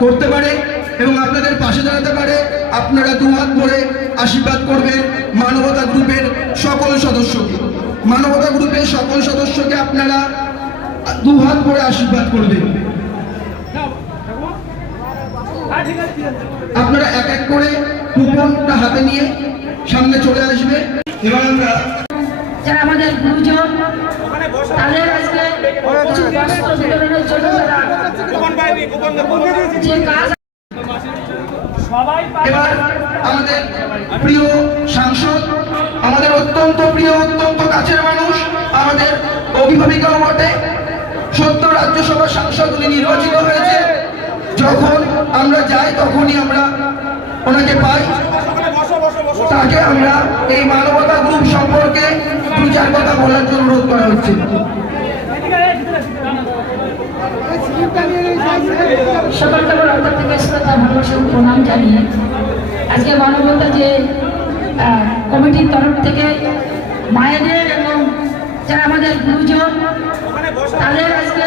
করতে পারে এবং আপনাদের পাশে দাঁড়াতে পারে, আপনারা দুহাত ভরে আশীর্বাদ করবেন মানবতা গ্রুপের সকল সদস্যকে। মানবতা গ্রুপের সকল সদস্যকে আপনারা দুহাত ভরে আশীর্বাদ করবেন। আপনারা এক এক করে কুপনটা হাতে নিয়ে সামনে চলে আসবে। এবার আমরা যারা আমাদের গুরুজন তাদের আজকে কিছু বস্ত্র বিতরণের জন্য যে কাজ, এবার আমাদের প্রিয় সাংসদ, আমাদের অত্যন্ত প্রিয়, অত্যন্ত কাছের মানুষ, আমাদের অভিভাবিকাও বটে, সদ্য রাজ্যসভার সাংসদ উনি নির্বাচিত হয়েছে। যখন আমরা যাই তখনই আমরা ওনাকে পাই। তাকে আমরা এই মানবতা গ্রুপ সম্পর্কে দু চার কথা বলার জন্য অনুরোধ করা হচ্ছে। সকলকে অন্তর থেকে শ্রদ্ধা ভালোবাসা প্রণাম জানিয়ে আজকে মানবতা যে কমিটির তরফ থেকে মায়েদের এবং যারা আমাদের গুরুজন তাদের আজকে